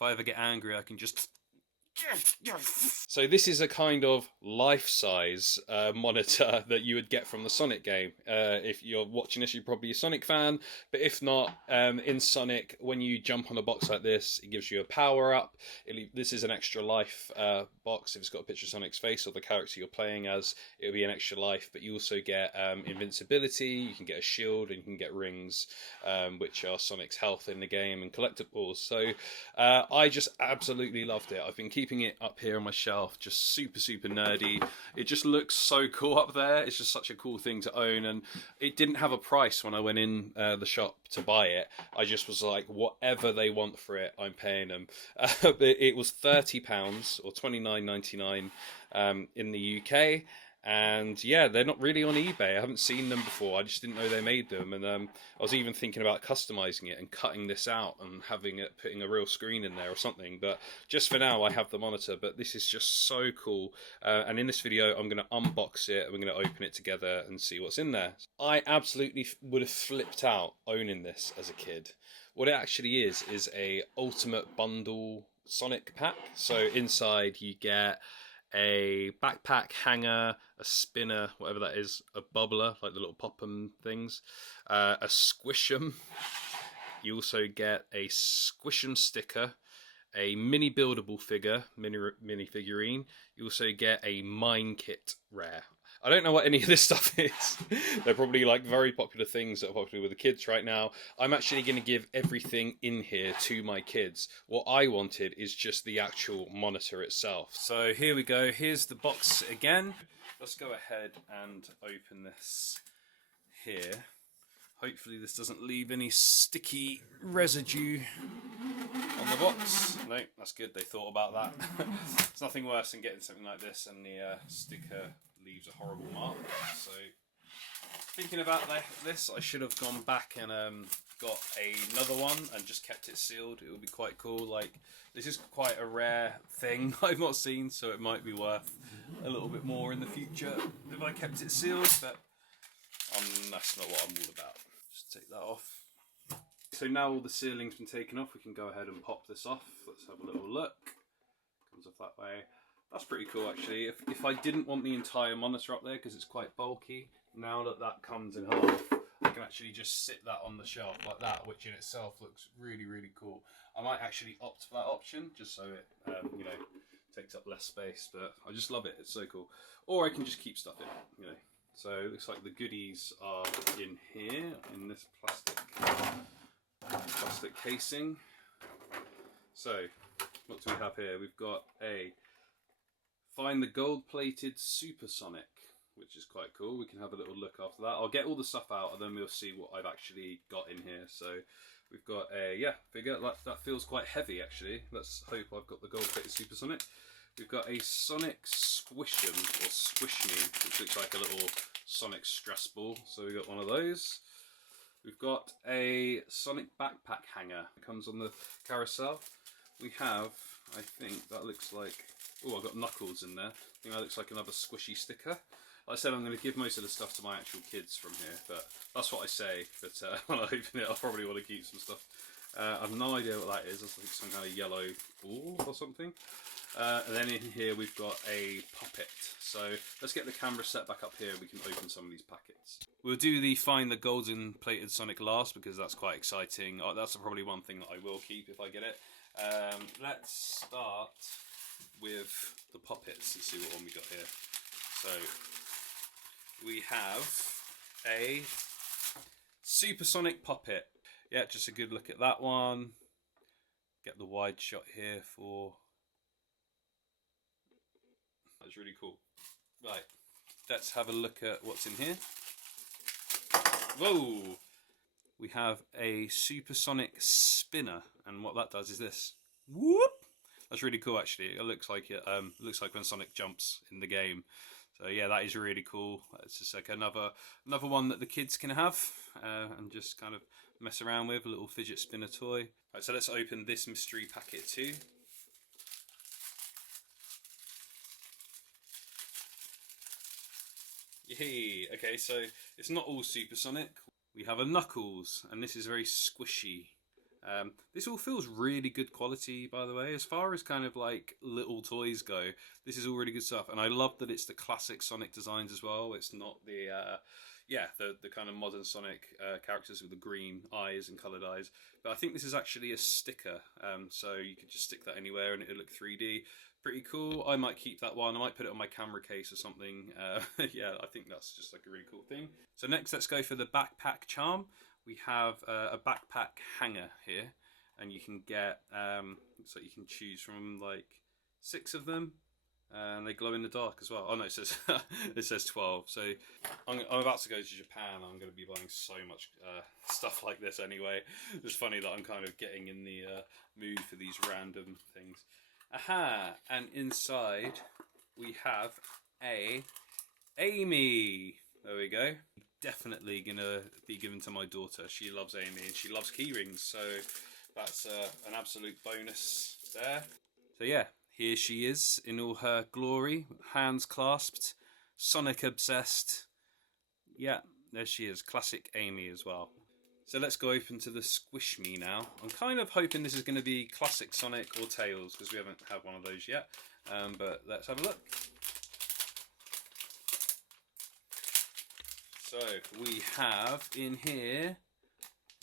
if I ever get angry, I can just... So this is a kind of life-size monitor that you would get from the Sonic game. If you're watching this, you're probably a Sonic fan, but if not, in Sonic, when you jump on a box like this, it gives you a power-up. This is an extra life box. If it's got a picture of Sonic's face or the character you're playing as, it'll be an extra life, but you also get invincibility, you can get a shield, and you can get rings, which are Sonic's health in the game, and collectibles. So I just absolutely loved it. I've been keeping it up here on my shelf, just super nerdy. It just looks so cool up there. It's just such a cool thing to own, and it didn't have a price when I went in the shop to buy it. I just was like, whatever they want for it, I'm paying them. It was £30 or £29.99 in the UK. And yeah, they're not really on eBay. I haven't seen them before. I just didn't know they made them. And I was even thinking about customizing it and cutting this out and putting a real screen in there or something. But just for now, I have the monitor. But this is just so cool. And in this video, I'm going to unbox it. And we're going to open it together and see what's in there. I absolutely would have flipped out owning this as a kid. What it actually is a ultimate bundle Sonic pack. So inside you get a backpack hanger, a spinner, whatever that is, a bubbler, like the little pop-em things, a squish'em. You also get a squish'em sticker, a mini buildable figure, mini figurine. You also get a mine kit rare. I don't know what any of this stuff is. They're probably like very popular things that are popular with the kids right now. I'm actually going to give everything in here to my kids. What I wanted is just the actual monitor itself. So here we go. Here's the box again. Let's go ahead and open this here. Hopefully this doesn't leave any sticky residue on the box. No, that's good. They thought about that. It's nothing worse than getting something like this and the sticker leaves a horrible mark. So thinking about this, I should have gone back and got another one and just kept it sealed. It would be quite cool. Like, this is quite a rare thing I've not seen, so it might be worth a little bit more in the future if I kept it sealed, but that's not what I'm all about. Just take that off. So now all the sealing's been taken off, we can go ahead and pop this off. Let's have a little look. Comes off that way. That's pretty cool actually. If I didn't want the entire monitor up there because it's quite bulky, now that comes in half, I can actually just sit that on the shelf like that, which in itself looks really cool. I might actually opt for that option just so it you know, takes up less space, but I just love it. It's so cool. Or I can just keep stuff in, you know. So it looks like the goodies are in here in this plastic casing. So what do we have here? We've got a Find the gold-plated Supersonic, which is quite cool. We can have a little look after that. I'll get all the stuff out and then we'll see what I've actually got in here. So we've got a figure. That feels quite heavy actually. Let's hope I've got the gold-plated Supersonic. We've got a Sonic Squish'em or Squish Me, which looks like a little Sonic stress ball. So we've got one of those. We've got a Sonic backpack hanger. It comes on the carousel. We have, I think that looks like, oh, I've got Knuckles in there. I think that looks like another squishy sticker. Like I said, I'm going to give most of the stuff to my actual kids from here, but that's what I say. But when I open it, I'll probably want to keep some stuff. I have no idea what that is. It's like some kind of yellow ball or something. And then in here we've got a puppet. So let's get the camera set back up here and we can open some of these packets. We'll do the Find the Golden Plated Sonic last because that's quite exciting. That's probably one thing that I will keep if I get it. Let's start with the puppets and see what one we got here. So we have a Supersonic puppet. Yeah, just a good look at that one. Get the wide shot here for... That's really cool. Right, let's have a look at what's in here. Whoa! We have a Supersonic spinner, and what that does is this. Whoop! That's really cool actually. It looks like looks like when Sonic jumps in the game. So yeah, that is really cool. It's just like another one that the kids can have and just kind of mess around with, a little fidget spinner toy. Right, so let's open this mystery packet too. Yay! Okay, so it's not all Supersonic. We have a Knuckles, and this is very squishy. This all feels really good quality, by the way. As far as kind of like little toys go, this is all really good stuff. And I love that it's the classic Sonic designs as well. It's not the the kind of modern Sonic characters with the green eyes and coloured eyes. But I think this is actually a sticker, so you could just stick that anywhere and it'll look 3D. Pretty cool. I might keep that one. I might put it on my camera case or something. Yeah, I think that's just like a really cool thing. So next, let's go for the backpack charm. We have a backpack hanger here, and you can get so you can choose from like 6 of them, and they glow in the dark as well. Oh no, it says it says 12. So I'm about to go to Japan. I'm going to be buying so much stuff like this anyway. It's funny that I'm kind of getting in the mood for these random things. Aha! And inside we have a Amy. There we go. Definitely gonna be given to my daughter. She loves Amy and she loves keyrings, so that's an absolute bonus there. So yeah, here she is in all her glory, hands clasped, Sonic obsessed. Yeah, there she is, classic Amy as well. So let's go open to the Squish Me now. I'm kind of hoping this is going to be classic Sonic or Tails, because we haven't had one of those yet. But let's have a look. So we have in here,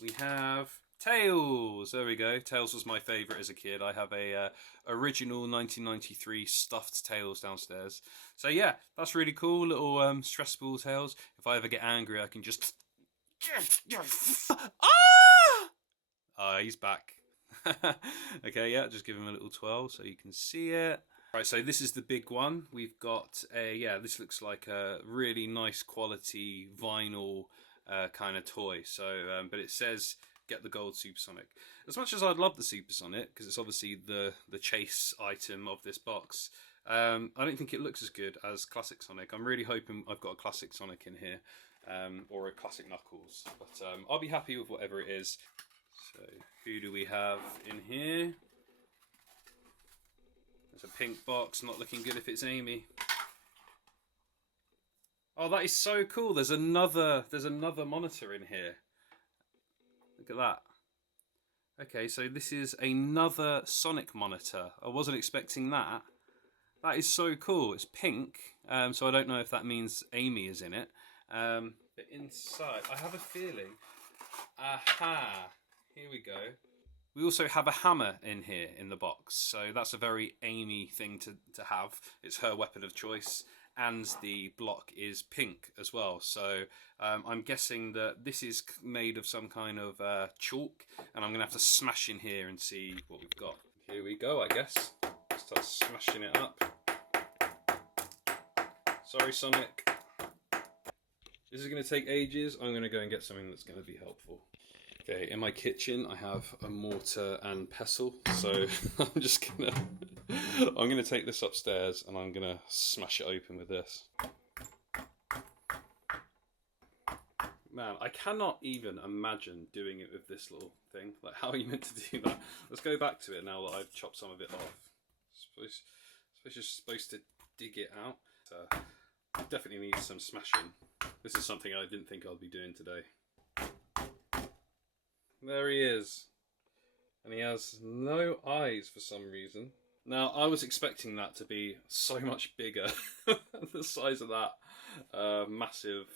we have Tails. There we go. Tails was my favourite as a kid. I have a original 1993 stuffed Tails downstairs. So yeah, that's really cool. Little stressful Tails. If I ever get angry, I can just... Ah! He's back. Okay, yeah, just give him a little twirl so you can see it. Right, so this is the big one. We've got a, this looks like a really nice quality vinyl kind of toy. So, but it says get the gold Supersonic. As much as I'd love the Supersonic, because it's obviously the chase item of this box, I don't think it looks as good as classic Sonic. I'm really hoping I've got a classic Sonic in here. Or a classic Knuckles, but I'll be happy with whatever it is. So who do we have in here? There's a pink box, not looking good if it's Amy. Oh, that is so cool. There's another monitor in here. Look at that. Okay, so this is another Sonic monitor. I wasn't expecting that. That is so cool. It's pink, so I don't know if that means Amy is in it. But inside, I have a feeling. Aha! Here we go. We also have a hammer in here in the box, so that's a very Amy thing to have. It's her weapon of choice, and the block is pink as well. So I'm guessing that this is made of some kind of chalk, and I'm going to have to smash in here and see what we've got. Here we go, I guess. Start smashing it up. Sorry, Sonic. This is going to take ages. I'm going to go and get something that's going to be helpful. Okay, in my kitchen I have a mortar and pestle, so I'm just going to take this upstairs and I'm going to smash it open with this. Man, I cannot even imagine doing it with this little thing. Like, how are you meant to do that? Let's go back to it now that I've chopped some of it off. I suppose you're supposed to dig it out. So, definitely needs some smashing. This is something I didn't think I'd be doing today. There he is. And he has no eyes for some reason. Now, I was expecting that to be so much bigger. The size of that massive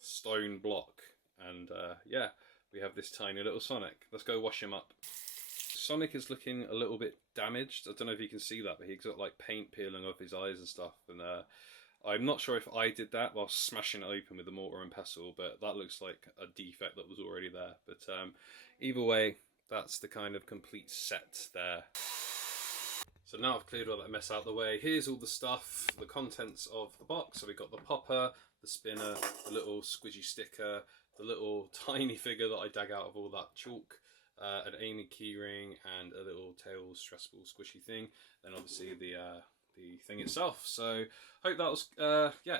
stone block. And yeah, we have this tiny little Sonic. Let's go wash him up. Sonic is looking a little bit damaged. I don't know if you can see that, but he's got like paint peeling off his eyes and stuff. And I'm not sure if I did that while smashing it open with the mortar and pestle, but that looks like a defect that was already there. But either way, that's the kind of complete set there. So now I've cleared all that mess out of the way. Here's all the stuff, the contents of the box. So we've got the popper, the spinner, the little squidgy sticker, the little tiny figure that I dug out of all that chalk, an Amy keyring, and a little Tails stressful squishy thing. Then obviously the thing itself. So hope that was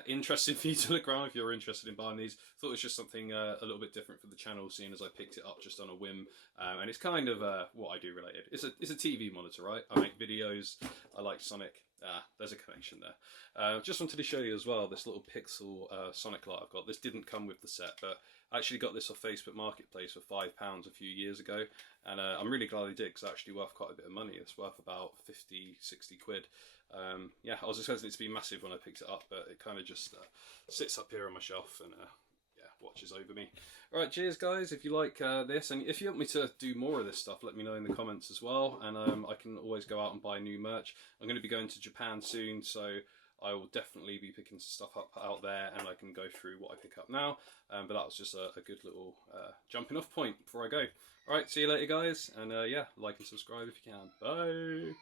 interesting for you to look around if you're interested in buying these. Thought it was just something a little bit different for the channel, seeing as I picked it up just on a whim, and it's kind of what I do related. It's a TV monitor, right? I make videos, I like Sonic, There's a connection there. Just wanted to show you as well this little pixel Sonic light I've got. This didn't come with the set, but I actually got this off Facebook Marketplace for £5 a few years ago, and I'm really glad I did, because it's actually worth quite a bit of money. It's worth about 50, 60 quid. Yeah, I was expecting it to be massive when I picked it up, but it kind of just sits up here on my shelf and yeah, watches over me. Alright, cheers guys. If you like this, and if you want me to do more of this stuff, let me know in the comments as well, and I can always go out and buy new merch. I'm going to be going to Japan soon, so I will definitely be picking some stuff up out there, and I can go through what I pick up now. But that was just a good little jumping off point before I go. Alright, see you later guys, and yeah, like and subscribe if you can. Bye!